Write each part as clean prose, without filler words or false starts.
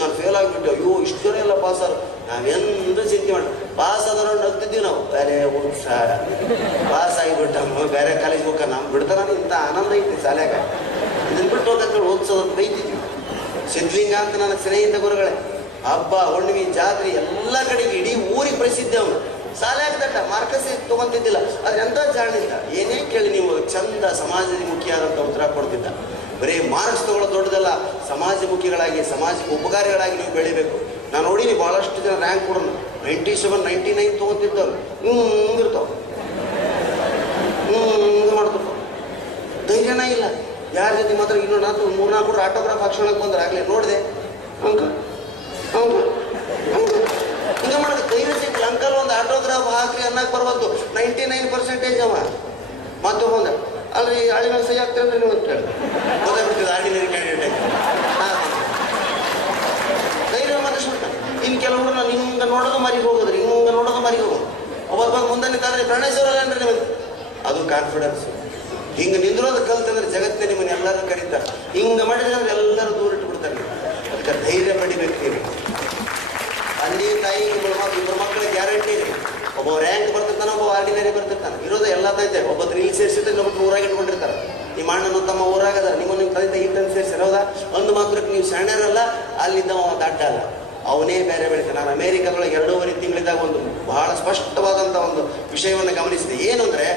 ನಾನು ಫೇಲ್ ಆಗಿಬಿಟ್ಟೆ. ಅಯ್ಯೋ ಇಷ್ಟು ಜನ ಎಲ್ಲ ಪಾಸ್ ಆದ್ರು. ನಾವೆಂದು ಚಿಂತೆ ಮಾಡಿ ಪಾಸ್ ಆದ್ರೆ ನಗ್ತಿದ್ದೀವಿ ನಾವು. ಬೇರೆ ಹುಡುಗ ಪಾಸ್ ಆಗಿಬಿಟ್ಟ ಬೇರೆ ಕಾಲೇಜ್ ಹೋಗ ನಮ್ ಬಿಡ್ತಾರ ಇಂಥ ಆನಂದ ಐತಿ ಶಾಲ್ಯಾಗ. ಇದನ್ನ ಬಿಟ್ಟು ಹೋಗಕ್ಕೆ ಓದಿಸೋದನ್ನು ಬೈತಿದ್ವಿ. ಸಿದ್ಧಲಿಂಗ ಅಂತ ನನ್ನ ಸ್ನೇಹಿತ ಗುರುಗಳೇ, ಹಬ್ಬ ಹುಣ್ಣಿಮೆ ಜಾತ್ರೆ ಎಲ್ಲ ಕಡೆಗೆ ಇಡೀ ಊರಿಗೆ ಪ್ರಸಿದ್ಧ ಅವನು. ಶಾಲ್ಯಾಗ ದಟ್ಟ ಮಾರ್ಕಸ್ ತಗೊಂತಿದ್ದಿಲ್ಲ. ಅದ್ರ ಎಂತ ಜಾಣಿಲ್ಲ. ಏನೇ ಕೇಳಿ ನೀವು ಚಂದ ಸಮಾಜಮುಖಿಯಾದಂಥ ಉತ್ತರ ಕೊಡ್ತಿದ್ದ. ಬರೀ ಮಾರ್ಕ್ಸ್ ತಗೊಳ್ಳೋದು ದೊಡ್ಡದಲ್ಲ, ಸಮಾಜಮುಖಿಗಳಾಗಿ ಸಮಾಜಕ್ಕೆ ಉಪಕಾರಿಗಳಾಗಿ ನೀವು ಬೆಳಿಬೇಕು. ನಾನು ನೋಡಿನಿ ಭಾಳಷ್ಟು ಜನ ರ್ಯಾಂಕ್ ಕೊಡೋನು 97, 99 ತೊಗೊತಿದ್ದವ್ರು ಹಿಂಗಿರ್ತಾವ, ಹಿಂಗೆ ಮಾಡ್ತಿರ್ತಾವ. ಧೈರ್ಯನೇ ಇಲ್ಲ. ಯಾರ ಜೊತೆ ಮಾತ್ರ ಇನ್ನೊಂದು 3-4 ಕೂಡ ಆಟೋಗ್ರಾಫ್ ಹಾಕ್ಸೋಣಕ್ಕೆ ಬಂದ್ರೆ ಆಗಲೇ ನೋಡಿದೆ ಅಂಕ ಹಿಂಗೆ ಮಾಡೋದು. ಧೈರ್ಯ ಸಿಕ್ಕಿಲ್ಲ. ಅಂಕಲ್ ಒಂದು ಆಟೋಗ್ರಾಫ್ ಹಾಕ್ರಿ ಅನ್ನಕ್ಕೆ ಬರ್ಬಾರ್ದು. 99% ಅವ ಮತ್ತೆ ಹೋದ ಅಲ್ರಿ ಆಳಿನ ಸಹಿ ಆಗ್ತೇವೆ ಅಂದ್ರೆ ನೀವು ಕೇಳಿ ಗೊತ್ತಾಗ್ಬಿಡ್ತಿದೆ ಆರ್ಡಿನರಿ ಕ್ಯಾಂಡಿಡೇಟ್. ಧೈರ್ಯ ಮತ್ತೆ ಸುಟ್ಟ. ಇನ್ನು ಕೆಲವರು ನಾನು ಹಿಂಗೆ ನೋಡೋದು ಮರಿಗೆ ಹೋಗೋದ್ರಿ, ಹಿಂಗೆ ನೋಡೋದು ಮರಿಗೆ ಹೋಗೋದು. ಅವಾಗ ಮುಂದೆ ನಿಂತಾದ್ರೆ ಪ್ರಣೇಶ್ವರಲ್ಲ ಅಂದ್ರೆ ನಿಮಗೆ ಅದು ಕಾನ್ಫಿಡೆನ್ಸ್. ಹಿಂಗೆ ನಿಂದಿರೋದು ಕಲ್ತಂದ್ರೆ ಜಗತ್ತೇ ನಿಮ್ಮನ್ನು ಎಲ್ಲರೂ ಕರೀತಾರೆ. ಹಿಂಗೆ ಮಾಡಿದ್ರೆ ಅಂದ್ರೆ ಎಲ್ಲರೂ ದೂರ ಇಟ್ಬಿಡ್ತಾರೆ. ಅದಕ್ಕೆ ಧೈರ್ಯ ಪಡಿಬೇಕು. ನೀವು ತಂದೆ ತಾಯಿ ಇಬ್ಬರು ಮಕ್ಕಳಿಗೆ ಗ್ಯಾರಂಟಿ ಇದೆ. ಒಬ್ಬ ರ್ಯಾಂಕ್ ಬರ್ತಿರ್ತಾನೆ, ಒಬ್ಬ ಆರ್ಡಿನರಿ ಬರ್ತಿರ್ತಾನೆ. ಇರೋದು ಎಲ್ಲ ತಂದೆ. ಒಬ್ಬ ಇಲ್ಲಿ ಸೇರಿಸಿದ್ರೆ ಒಬ್ಬರು ಊರಾಗ ಇಟ್ಕೊಂಡಿರ್ತಾರೆ. ನಿಮ್ಮ ಅಣ್ಣನ ತಮ್ಮ ಊರಾಗದ, ನಿಮ್ಮ ತಂದೆ ಇಟ್ಟನ್ನು ಸೇರಿಸಿರ ಹೌದಾ? ಒಂದು ಮಾತ್ರಕ್ಕೆ ನೀವು ಸಣ್ಣರಲ್ಲ, ಅಲ್ಲಿದ್ದ ದಡ್ಡ ಅಲ್ಲ, ಅವನೇ ಬೇರೆ ಬೆಳಿತಾನೆ. ನಾನು ಅಮೇರಿಕಾದೊಳಗೆ 2.5 ತಿಂಗಳಿದ್ದಾಗ ಒಂದು ಬಹಳ ಸ್ಪಷ್ಟವಾದಂಥ ಒಂದು ವಿಷಯವನ್ನು ಗಮನಿಸಿದೆ. ಏನು ಅಂದರೆ,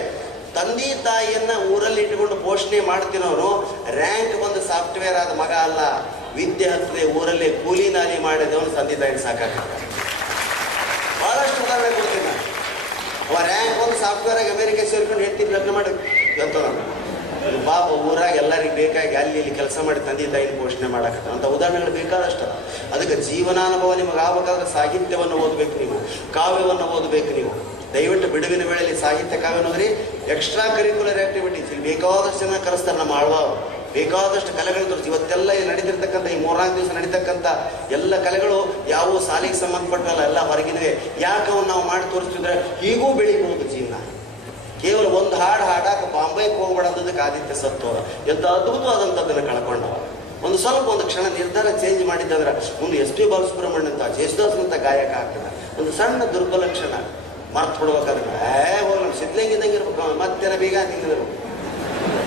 ತಂದೆ ತಾಯಿಯನ್ನ ಊರಲ್ಲಿ ಇಟ್ಟುಕೊಂಡು ಪೋಷಣೆ ಮಾಡ್ತಿರೋನು ರ್ಯಾಂಕ್ ಬಂದು ಸಾಫ್ಟ್ವೇರ್ ಆದ ಮಗ ಅಲ್ಲ. ವಿದ್ಯೆ ಹತ್ತದೆ ಊರಲ್ಲೇ ಕೂಲಿ ನಾಲಿ ಮಾಡಿದವನು ತಂದೆ ತಾಯಿಗೆ ಸಾಕಾಗ್ತದೆ. ಬಹಳಷ್ಟು ಉದಾಹರಣೆ ಕೊಡ್ತೀನಿ ನಾನು. ಅವ ರ್ಯಾಂಕ್ ಒಂದು ಸಾಫ್ಟ್ವೇರ್ ಆಗಿ ಅಮೇರಿಕ ಸೇರ್ಕೊಂಡು ಹೇಳ್ತೀನಿ ಲಗ್ನ ಮಾಡಿ ಅಂತ ಪಾಪ ಊರಾಗ ಎಲ್ಲರಿಗೆ ಬೇಕಾಗಿ ಅಲ್ಲಿ ಇಲ್ಲಿ ಕೆಲಸ ಮಾಡಿ ತಂದೆ ತಾಯಿನ ಪೋಷಣೆ ಮಾಡಕತ್ತ ಅಂತ ಉದಾಹರಣೆಗಳು ಬೇಕಾದಷ್ಟು. ಅದಕ್ಕೆ ಜೀವನಾನುಭವ ನಿಮಗೆ ಆಗ್ಬೇಕಾದ್ರೆ ಸಾಹಿತ್ಯವನ್ನು ಓದಬೇಕು, ನೀವು ಕಾವ್ಯವನ್ನು ಓದಬೇಕು. ನೀವು ದಯವಿಟ್ಟು ಬಿಡುವಿನ ವೇಳೆಯಲ್ಲಿ ಸಾಹಿತ್ಯ ಕಾವ್ಯ ಅನ್ನೋದ್ರಿ ಎಕ್ಸ್ಟ್ರಾ ಕರಿಕ್ಯುಲರ್ ಆಕ್ಟಿವಿಟೀಸ್. ಇಲ್ಲಿ ಬೇಕಾದಷ್ಟು ಜನ ಕರೆಸ್ತಾರೆ. ನಮ್ಮ ಆಳ್ವ ಬೇಕಾದಷ್ಟು ಕಲೆಗಳು ತೋರಿಸಿ ಇವತ್ತೆಲ್ಲ ಇಲ್ಲಿ ನಡೀತಿರ್ತಕ್ಕಂಥ ಈ 3-4 ದಿವಸ ನಡೀತಕ್ಕಂಥ ಎಲ್ಲ ಕಲೆಗಳು ಯಾವುವು ಶಾಲೆಗೆ ಸಂಬಂಧಪಟ್ಟಲ್ಲ, ಎಲ್ಲ ಹೊರಗಿನವೇ. ಯಾಕೆ ಅವನ್ನ ನಾವು ಮಾಡಿ ತೋರಿಸ್ತಿದ್ರೆ ಹೀಗೂ ಬೆಳಿಬಹುದು ಜೀವನ. ಕೇವಲ ಒಂದು ಹಾಡು ಹಾಡಾಕ ಬಾಂಬೆಗೆ ಹೋಗ್ಬೇಡ ಅನ್ನೋದಕ್ಕೆ ಆದಿತ್ಯ ಸತ್ತೋದ ಎಂತ ಅದ್ಭುತವಾದಂಥದ್ದನ್ನು ಕಳ್ಕೊಂಡವ. ಒಂದು ಕ್ಷಣ ನಿರ್ಧಾರ ಚೇಂಜ್ ಮಾಡಿದ್ದಂದ್ರೆ ಒಂದು SP ಬಾಲಸುಬ್ರಹ್ಮಣ್ಯ ಅಂತ ಜೇಸುದಾಸ್ನಂತ ಗಾಯಕ ಆಗ್ತದೆ. ಒಂದು ಸಣ್ಣ ದುರ್ಬಲಕ್ಷಣ ಮರ್ತು ಬಿಡ್ಬೇಕಾದ್ರೆ ಹೋಗಿ ನಮ್ಮ ಸಿದ್ಧಲಿಂಗಿದ್ದಂಗೆ ಇರ್ಬೇಕು. ಮತ್ತೇನ ಬೇಗ ನಿಂಗಿರ್ಬೇಕು.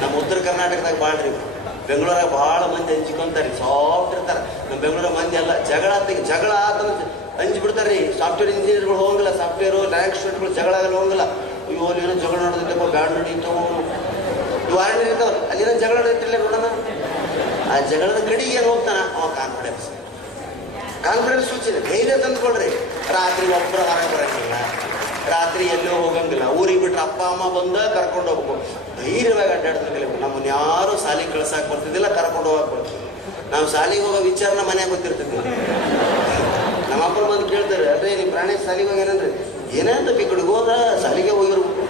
ನಮ್ಮ ಉತ್ತರ ಕರ್ನಾಟಕದಾಗ ಭಾಳ್ರಿ, ಬೆಂಗಳೂರಾಗ ಭಾಳ ಮಂದಿ ಹಂಚ್ಕೊಂತಾರೆ, ಸಾಫ್ಟ್ ಇರ್ತಾರೆ. ನಮ್ಮ ಬೆಂಗಳೂರ ಮಂದಿ ಎಲ್ಲ ಜಗಳ ಆತಂದ್ರೆ ಹಂಚಿ ಬಿಡ್ತಾರೆ ರೀ. ಸಾಫ್ಟ್ವೇರ್ ಇಂಜಿನಿಯರ್ಗಳು ಹೋಗಂಗಿಲ್ಲ, ಸಾಫ್ಟ್ವೇರು ರ್ಯಾಂಕ್ ಸ್ಟೂಡೆಂಟ್ಗಳು ಜಗಳ ಆಗಲ್ಲ ಹೋಗಂಗಿಲ್ಲ. ಅಯ್ಯೋ ಅಲ್ಲೇನೋ ಜಗಳ ನೋಡೋದಿದ್ದಪ್ಪ, ಬ್ಯಾಡ್ ನಡೀತಾವ ಇವು ಆರ್ಡ್ ಇರ್ತಾವ, ಅಲ್ಲೇನೋ ಜಗಳ ನಡೀತಿಲ್ಲ ನೋಡೋಣ. ಆ ಜಗಳದ ಕಡೆಗೆ ಏನು ಹೋಗ್ತಾನ ಅವ ಕಾನ್ಫಿಡೆನ್ಸ್ ಸೂಚಿದೆ. ಧೈರ್ಯ ತಂದ್ಕೊಳ್ರಿ. ರಾತ್ರಿ ಒಬ್ಬರು ಹೊರಗೆ ಬರೋಂಗಿಲ್ಲ, ರಾತ್ರಿ ಎಲ್ಲೋ ಹೋಗಂಗಿಲ್ಲ. ಊರಿಗೆ ಬಿಟ್ರೆ ಅಪ್ಪ ಅಮ್ಮ ಬಂದ ಕರ್ಕೊಂಡು ಹೋಗ್ಬೇಕು. ಧೈರ್ಯವಾಗಿ ಅಡ್ಡಾಡ್ತಾರೆ ಕಲಿಬೇಕು. ನಮ್ಮನ್ನು ಯಾರು ಶಾಲೆಗೆ ಕಳ್ಸಕ್ಕೆ ಬರ್ತಿದ್ದಿಲ್ಲ, ಕರ್ಕೊಂಡು ಹೋಗಕ್ಕೆ ಬರ್ತಿದ್ವಿ. ನಾವು ಶಾಲೆಗೆ ಹೋಗೋ ವಿಚಾರನ ಮನೆಯಾಗ ಗೊತ್ತಿರ್ತಿದ್ವಿ. ನಮ್ಮ ಅಪ್ಪನ ಬಂದು ಕೇಳ್ತಾರೆ, ಅದೇ ನಿಮ್ಮ ಪ್ರಾಣಿ ಶಾಲೆಗೆ ಹೋಗಿ ಏನಂದ್ರೆ ಏನಂತ ಈ ಕಡೆಗೆ ಹೋದ ಶಾಲೆಗೆ ಹೋಗಿರ್ಬೇಕು.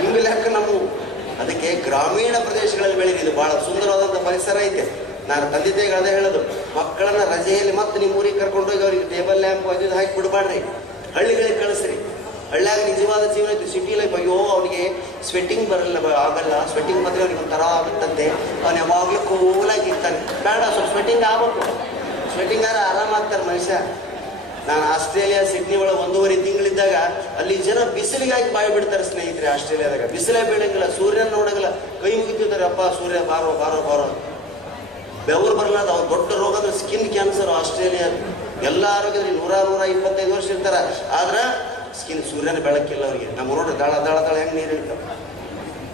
ಹಿಂಗೆ ಲೆಕ್ಕ ನಮ್ಮ. ಅದಕ್ಕೆ ಗ್ರಾಮೀಣ ಪ್ರದೇಶಗಳಲ್ಲಿ ಬೆಳೀತಿದ್ದು ಭಾಳ ಸುಂದರವಾದಂಥ ಪರಿಸರ ಐತೆ. ನಾನು ತಂದೆ ತಾಯಿಗೆ ಅದೇ ಹೇಳೋದು, ಮಕ್ಕಳನ್ನ ರಜೆಯಲ್ಲಿ ಮತ್ತೆ ನಿಮ್ಮ ಊರಿಗೆ ಕರ್ಕೊಂಡು ಹೋಗಿ ಅವ್ರಿಗೆ ಟೇಬಲ್ ಲ್ಯಾಂಪ್ ಅದು ಹಾಕಿ ಬಿಡಬಾಡ್ರಿ. ಹಳ್ಳಿಗಳಿಗೆ ಕಳಿಸ್ರಿ. ಹಳ್ಳಿಯಾಗ ನಿಜವಾದ ಜೀವನ ಐತಿ. ಸಿಟಿ ಲೈಫ್ ಅಯ್ಯೋ ಅವನಿಗೆ ಸ್ವೆಟ್ಟಿಂಗ್ ಆಗಲ್ಲ, ಸ್ವೆಟ್ಟಿಂಗ್ ಬಂದರೆ ಅವ್ನಿಗೆ ಒಂಥರ ಆಗುತ್ತಂತೆ, ಅವ್ನು ಯಾವಾಗಲೂ ಕೂಲಾಗಿ ಇರ್ತಾನೆ. ಬೇಡ, ಸ್ವಲ್ಪ ಸ್ವೆಟ್ಟಿಂಗ್ ಆಗ್ಬೇಕು. ಸ್ವೆಟ್ಟಿಂಗ್ ಆದ್ರೆ ಆರಾಮಾಗ್ತಾರೆ ಮನುಷ್ಯ. ನಾನು ಆಸ್ಟ್ರೇಲಿಯಾ ಸಿಡ್ನಿ ಒಳಗೆ 1.5 ತಿಂಗಳಿದ್ದಾಗ ಅಲ್ಲಿ ಜನ ಬಿಸಿಲಿಗಾಗಿ ಬಾಯಿ ಬಿಡ್ತಾರೆ ಸ್ನೇಹಿತರೆ. ಆಸ್ಟ್ರೇಲಿಯಾದಾಗ ಬಿಸಿಲೇ ಬೀಳಂಗಿಲ್ಲ, ಸೂರ್ಯನ ನೋಡಂಗಿಲ್ಲ, ಕೈ ಮುಗಿತಿರ್ತಾರೆ. ಅಪ್ಪ ಸೂರ್ಯ ಬಾರೋ ಬಾರೋ ಬಾರೋ. ಬೆವರು ಬರಲಾದ ಅವ್ರು ದೊಡ್ಡ ರೋಗ ಅಂದ್ರೆ ಸ್ಕಿನ್ ಕ್ಯಾನ್ಸರ್. ಆಸ್ಟ್ರೇಲಿಯಾ ಎಲ್ಲ ಆರೋಗ್ಯದಲ್ಲಿ 100-125 ವರ್ಷ ಇರ್ತಾರೆ. ಆದ್ರೆ ಸ್ಕಿನ್ ಸೂರ್ಯನ ಬೆಳಕಿಲ್ಲ ಅವ್ರಿಗೆ. ನಮ್ಮ ನೋಡ್ರಿ ದಳ ದಳ ದಳ ಹೆಂಗೆ ನೀರು ಇರ್ತಾವೆ.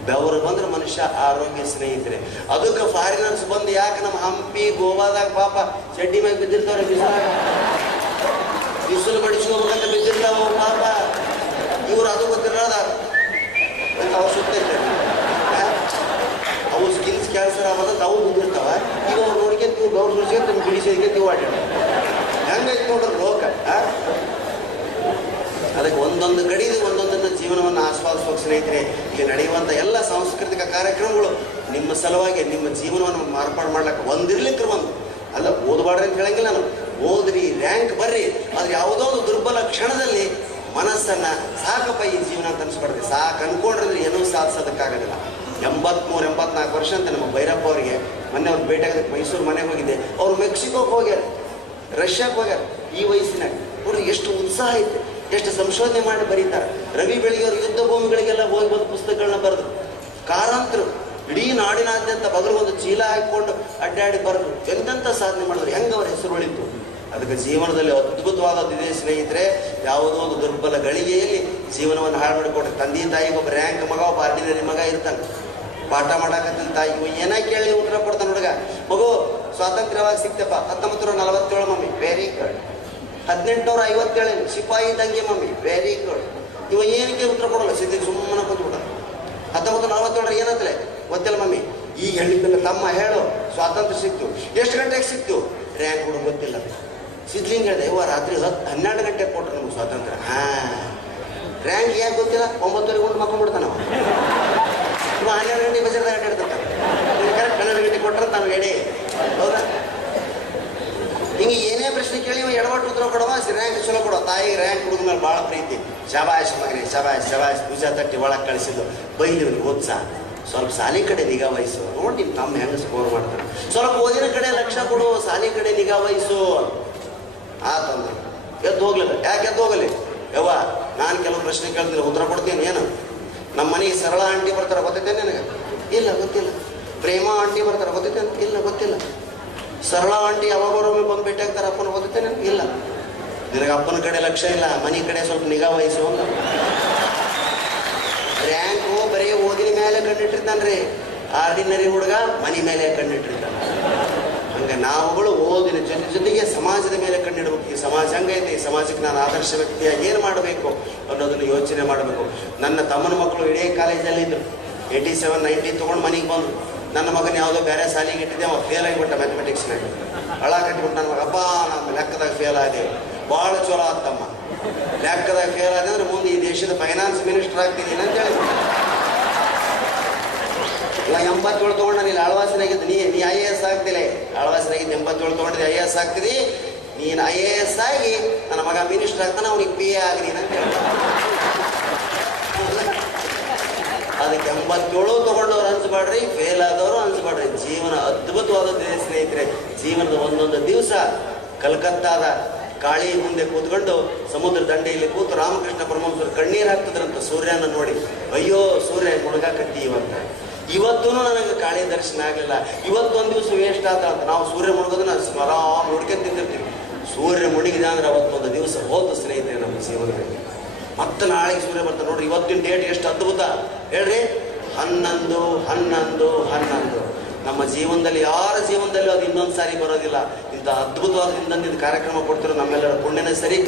ಬೆವರು ಬಂದ್ರೆ ಮನುಷ್ಯ ಆರೋಗ್ಯ ಸ್ನೇಹಿತರೆ. ಅದಕ್ಕೆ ಫಾರಿನರ್ಸ್ ಬಂದು ಯಾಕೆ ನಮ್ಮ ಹಂಪಿ ಗೋವಾದಾಗ ಪಾಪ ಚಡ್ಡಿ ಮ್ಯಾಗ ಬಿದ್ದಿರ್ತಾರೆ, ಬಿಸಿಲು ಬಡಿಸ್ಕೋಬೇಕಂತ ಬಿದ್ದಿರ್ತಾವ ಪಾಪ. ಇವ್ರು ಅದು ಗೊತ್ತಿರೋದ ಅಂತ ಅವ್ರು ಸುತ್ತಿರ್ತಾರೆ. ಅವು ಸ್ಕಿನ್ಸ್ ಕ್ಯಾನ್ಸರ್ ಆಗೋದಂತ ಅವು ಬಿದ್ದಿರ್ತಾವ. ಈಗ ಅವ್ರು ನೋಡ್ಕೊಂತ ನೀವು ಗೌರ್ ಸುಡ್ಸ್ಕೊಂತ ನಿಮ್ಗೆ ಬಿಡಿಸೋದಕ್ಕೆ ನೀವು ಆಡ್ಯಾಡ ಹೆಂಗೈತೆ ನೋಡ್ರಿ ಲೋಕ. ಅದಕ್ಕೆ ಒಂದೊಂದು ಗಡಿದು ಒಂದೊಂದನ್ನು ಜೀವನವನ್ನು ಆಸ್ವಾದಿಸುವ ಸ್ನೇಹಿತರೆ. ಇಲ್ಲಿ ನಡೆಯುವಂಥ ಎಲ್ಲ ಸಾಂಸ್ಕೃತಿಕ ಕಾರ್ಯಕ್ರಮಗಳು ನಿಮ್ಮ ಸಲುವಾಗಿ ನಿಮ್ಮ ಜೀವನವನ್ನು ಮಾರ್ಪಾಡು ಮಾಡ್ಲಿಕ್ಕೆ ಒಂದಿರ್ಲಿಕ್ಕೆ ಒಂದು ಅಲ್ಲ. ಓದಬಾಡ್ರಿ ಅಂತ ಹೇಳಂಗಿಲ್ಲ ನಾನು. ಓದ್ರಿ, ರ್ಯಾಂಕ್ ಬರ್ರಿ. ಆದ್ರೆ ಯಾವುದೋ ಒಂದು ದುರ್ಬಲ ಕ್ಷಣದಲ್ಲಿ ಮನಸ್ಸನ್ನ ಸಾಕಪ್ಪ ಈ ಜೀವನ ಅಂತ ಅನ್ಸ್ಬಾರ್ದು. ಸಾಕು ಅನ್ಕೊಂಡ್ರೆ ಏನೂ ಸಾಧಿಸೋದಕ್ಕಾಗೋದಿಲ್ಲ. 84 ವರ್ಷ ಅಂತ ನಮ್ಮ ಭೈರಪ್ಪ ಅವರಿಗೆ ಮೊನ್ನೆ ಅವ್ರು ಭೇಟಿಯಾಗ ಮೈಸೂರು ಮನೆಗೆ ಹೋಗಿದ್ದೆ. ಅವ್ರು ಮೆಕ್ಸಿಕೋಕ್ಕೆ ಹೋಗ್ಯಾರ, ರಷ್ಯಾಕ್ಕೆ ಹೋಗ್ಯಾರ. ಈ ವಯಸ್ಸಿನಾಗ ಅವ್ರಿಗೆ ಎಷ್ಟು ಉತ್ಸಾಹ ಐತೆ, ಎಷ್ಟು ಸಂಶೋಧನೆ ಮಾಡಿ ಬರೀತಾರೆ. ರವಿ ಬೆಳಗ್ಗೆ ಅವರು ಯುದ್ಧ ಭೂಮಿಗಳಿಗೆಲ್ಲ ಹೋಗಿ ಬಂದು ಪುಸ್ತಕಗಳನ್ನ ಬರೆದ್ರು. ಕಾರಂತರು ಇಡೀ ನಾಡಿನಾದ್ಯಂತ ಬಗಲು ಒಂದು ಚೀಲ ಹಾಕಿಕೊಂಡು ಅಡ್ಡಾಡಿ ಬರೆದ್ರು. ಎಂತೆಂಥ ಸಾಧನೆ ಮಾಡಿದ್ರು, ಹೆಂಗೆ ಅವ್ರ ಹೆಸರು ಉಳಿತು. ಅದಕ್ಕೆ ಜೀವನದಲ್ಲಿ ಅದ್ಭುತವಾದದ್ದಿದೆ ಸ್ನೇಹಿತರೆ. ಯಾವುದೋ ಒಂದು ದುರ್ಬಲ ಗಳಿಗೆಯಲ್ಲಿ ಜೀವನವನ್ನು ಹಾಳು ಮಾಡಿಕೊಟ್ರೆ. ತಂದೆ ತಾಯಿಗೆ ಒಬ್ಬ ರ್ಯಾಂಕ್ ಮಗ, ಒಬ್ಬ ಆರ್ಡಿನರಿ ಮಗ ಇರ್ತಾನೆ. ಪಾಠ ಮಾಡಾಕತ್ತಿನ ತಾಯಿಗೂ ಏನ ಕೇಳಿ ಉತ್ತರ ಕೊಡ್ತಾನೆ. ಹುಡುಗ, ಮಗು ಸ್ವಾತಂತ್ರ್ಯವಾಗಿ ಸಿಕ್ತಪ್ಪ, 1947 ಮಮ್ಮಿ, ವೆರಿ ಗುಡ್. 1857 ಸಿಪಾಯಿ ದಂಗೆ ಮಮ್ಮಿ, ವೆರಿ ಗುಡ್. ಇವ ಏನಕ್ಕೆ ಉತ್ತರ ಕೊಡಲ್ಲ, ಸಿದ್ಧಿಗೆ ಸುಮ್ಮನೆ ಕೂತ್ಬಿಟ್ಟ. 1947 ಏನಂತಲೇ ಗೊತ್ತಿಲ್ಲ ಮಮ್ಮಿ. ಈಗ ಹೇಳಿದ್ದಲ್ಲ ತಮ್ಮ ಹೇಳು, ಸ್ವಾತಂತ್ರ್ಯ ಸಿಕ್ತು, ಎಷ್ಟು ಗಂಟೆಗೆ ಸಿಕ್ತು, ರ್ಯಾಂಕ್ ಹುಡುಗ ಗೊತ್ತಿಲ್ಲ. ಸಿದ್ಲಿಂಗ್ ಹೇಳಿದೆ, ಇವ ರಾತ್ರಿ 12 ಗಂಟೆಗೆ ಕೊಟ್ಟರು ನಮ್ಗೆ ಸ್ವಾತಂತ್ರ್ಯ. ರ್ಯಾಂಕ್ ಯಾಕೆ ಗೊತ್ತಿಲ್ಲ, 9 ಗಂಟೆ ಮಕ್ಕೊಂಡ್ಬಿಡ್ತಾನ. ಇವ 12 ಗಂಟೆ ಬಜಾರ್ದಾಗ ಅಡ್ಡಾಡ್ತಾನೆ. ಕರೆಕ್ಟ್ 12 ಗಂಟೆ ಕೊಟ್ಟರೆ ತಾನು ಎಡೆ. ಹೌದಾ? ಹಿಂಗೆ ಏನೇ ಪ್ರಶ್ನೆ ಕೇಳಿ ಇವ ಎಡವಟ್ಟು ಉತ್ತರ ಕೊಡುವ, ರ್ಯಾಂಕ್ ಚಲೋ ಕೊಡುವ. ತಾಯಿ ರ್ಯಾಂಕ್ ಹುಡುಗ ಮೇಲೆ ಭಾಳ ಪ್ರೀತಿ. ಶಬಾಷ್ ಮಗನೇ, ಶಬಾಷ್ ಶಬಾಷ್, ಪೂಜಾ ತಟ್ಟಿ ಒಳಗೆ ಕಳಿಸಿದ್ದು. ಬೈದಿವ್ನಿಗೆ ಓದ್ಸಾ, ಸ್ವಲ್ಪ ಸಾಲಿ ಕಡೆ ನಿಗಾ ವಹಿಸು, ನೋಡಿ ನಿಮ್ಮ ತಮ್ಮ ಹೆಂಗೆ ಸ್ಕೋರ್ ಮಾಡ್ತಾರೆ. ಸ್ವಲ್ಪ ಓದಿನ ಕಡೆ ಲಕ್ಷ್ಯ ಕೊಡು, ಸಾಲಿ ಕಡೆ ನಿಗಾ ವಹಿಸು ಆತಂದ್ರೆ ಎದ್ದು ಹೋಗ್ಲಿಲ್ಲ. ಯಾಕೆ ಎದ್ದು ಹೋಗಲಿ? ಯವ್ವ, ನಾನು ಕೆಲವು ಪ್ರಶ್ನೆ ಕೇಳ್ತೀನಿ, ಉತ್ತರ ಕೊಡ್ತೀನಿ. ಏನು? ನಮ್ಮ ಮನೆಗೆ ಸರಳ ಆಂಟಿ ಬರ್ತಾರೆ, ಗೊತ್ತೈತೇನೆ ನಿನಗೆ? ಇಲ್ಲ, ಗೊತ್ತಿಲ್ಲ. ಪ್ರೇಮ ಆಂಟಿ ಬರ್ತಾರೆ, ಗೊತ್ತೈತೇನೆ? ಇಲ್ಲ, ಗೊತ್ತಿಲ್ಲ. ಸರಳ ಆಂಟಿ ಯಾವಾಗೊಮ್ಮೆ ಬಂದು ಭೇಟಿ ಆಗ್ತಾರೆ, ಅಪ್ಪನ ಗೊತ್ತೈತೇನೆ? ಇಲ್ಲ. ನಿನಗೆ ಅಪ್ಪನ ಕಡೆ ಲಕ್ಷ್ಯ ಇಲ್ಲ, ಮನೆ ಕಡೆ ಸ್ವಲ್ಪ ನಿಗಾ ವಹಿಸು ಅಂತ. ರ್ಯಾಂಕು ಬರೀ ಓದಿನ ಮೇಲೆ ಕಂಡಿಟ್ಟಿರ್ತಾನ್ರಿ. ಆರ್ಡಿನರಿ ಹುಡುಗ ಮನೆ ಮೇಲೆ ಕಂಡಿಟ್ಟಿರ್ತಾನೆ. ಹಂಗೆ ನಾವುಗಳು ಓದಿನ ಜೊತೆಗೆ ಸಮಾಜದ ಮೇಲೆ ಕಂಡಿಡ್ಬೇಕು. ಈ ಸಮಾಜ ಹಂಗೈತೆ, ಈ ಸಮಾಜಕ್ಕೆ ನಾನು ಆದರ್ಶ ವ್ಯಕ್ತಿಯಾಗಿ ಏನು ಮಾಡಬೇಕು ಅನ್ನೋದನ್ನು ಯೋಚನೆ ಮಾಡಬೇಕು. ನನ್ನ ತಮ್ಮನ ಮಕ್ಕಳು ಇಡೀ ಕಾಲೇಜಲ್ಲಿ ಇದ್ರು. 87, 90 ತೊಗೊಂಡು ಮನೆಗೆ ಬಂದರು. ನನ್ನ ಮಗನ ಯಾವುದೋ ಬೇರೆ ಸಾಲಿಗೆ ಇಟ್ಟಿದ್ದೆ, ಅವ ಫೇಲ್ ಆಗಿಬಿಟ್ಟ ಮ್ಯಾಥಮೆಟಿಕ್ಸ್ನಾಗ. ಹಳ ಕಟ್ಟಿಬಿಟ್ಟು ನನ್ನ ಮಗ, ಅಪ್ಪ ನಮ್ಮ ಲೆಕ್ಕದಾಗ ಫೇಲ್ ಆದೇವು. ಭಾಳ ಚಲೋ ಆತಮ್ಮ, ಲೆಕ್ಕದಾಗ ಫೇಲ್ ಆದೆ ಅಂದ್ರೆ ಮುಂದೆ ಈ ದೇಶದ ಫೈನಾನ್ಸ್ ಮಿನಿಸ್ಟರ್ ಆಗ್ತಿದ್ದೀನಿ ಅಂತ ಹೇಳಿ. ಇಲ್ಲ 87 ತೊಗೊಂಡು ನೀನು ಆಳ್ವಾಸನಾಗಿದ್ದು, ನೀ IAS ಆಗ್ತಿಲ್ಲ. ಆಳ್ವಾಸನಾಗಿದ್ದು 87 ತೊಗೊಂಡ್ರೆ IAS ಆಗ್ತಿದಿ. ನೀನು IAS ಆಗಿ ನನ್ನ ಮಗ ಮಿನಿಸ್ಟರ್ ಆಗ್ತಾನೆ, ಅವನಿಗೆ PA ಆಗ್ರಿ ಅಂತ ಹೇಳಿ. ಅದಕ್ಕೆ 87 ತೊಗೊಂಡವ್ರು ಅನ್ಸ್ಬಾಡ್ರಿ, ಫೇಲ್ ಆದವರು ಅನ್ಸ್ಬಾಡ್ರಿ. ಜೀವನ ಅದ್ಭುತವಾದದ್ದಿದೆ ಸ್ನೇಹಿತರೆ. ಜೀವನದ ಒಂದೊಂದು ದಿವಸ ಕಲ್ಕತ್ತಾದ ಕಾಳಿ ಮುಂದೆ ಕೂತ್ಕೊಂಡು ಸಮುದ್ರ ದಂಡೆಯಲ್ಲಿ ಕೂತು ರಾಮಕೃಷ್ಣ ಪರಮಹಂಸರು ಕಣ್ಣೀರು ಹಾಕ್ತಿದ್ರಂತ ಸೂರ್ಯನ ನೋಡಿ. ಅಯ್ಯೋ ಸೂರ್ಯ ಮುಳುಗ ಕಟ್ಟಿ ಇವತ್ತು. ಇವತ್ತೂ ನನಗೆ ಕಾಳಿ ದರ್ಶನ ಆಗಲಿಲ್ಲ, ಇವತ್ತೊಂದು ದಿವಸ ವೇಸ್ಟ್ ಆತ ಅಂತ. ನಾವು ಸೂರ್ಯ ಮುಳುಗೋದನ್ನ ಆರಾಮ್ ನೋಡ್ಕೊಂಡು ತಿಂದಿರ್ತೀವಿ. ಸೂರ್ಯ ಮುಳುಗಿದೆ ಅಂದ್ರೆ ಅವತ್ತೊಂದು ದಿವಸ ಹೋದ ಸ್ನೇಹಿತರೆ ನಮ್ಮ ಜೀವನದಲ್ಲಿ. ಮತ್ತೆ ನಾಳೆಗೆ ಸೂರ್ಯ ಬರ್ತಾನೆ ನೋಡ್ರಿ. ಇವತ್ತಿನ ಡೇಟ್ ಎಷ್ಟು ಅದ್ಭುತ ಹೇಳ್ರಿ, 11/11/11. ನಮ್ಮ ಜೀವನದಲ್ಲಿ, ಯಾರ ಜೀವನದಲ್ಲಿ ಅದು ಇನ್ನೊಂದು ಸಾರಿ ಬರೋದಿಲ್ಲ. ಇಂಥ ಅದ್ಭುತವಾದ ಕಾರ್ಯಕ್ರಮ ಕೊಡ್ತಿರೋ ನಮ್ಮೆಲ್ಲರ ಪುಣ್ಯನೇ ಸರಿ.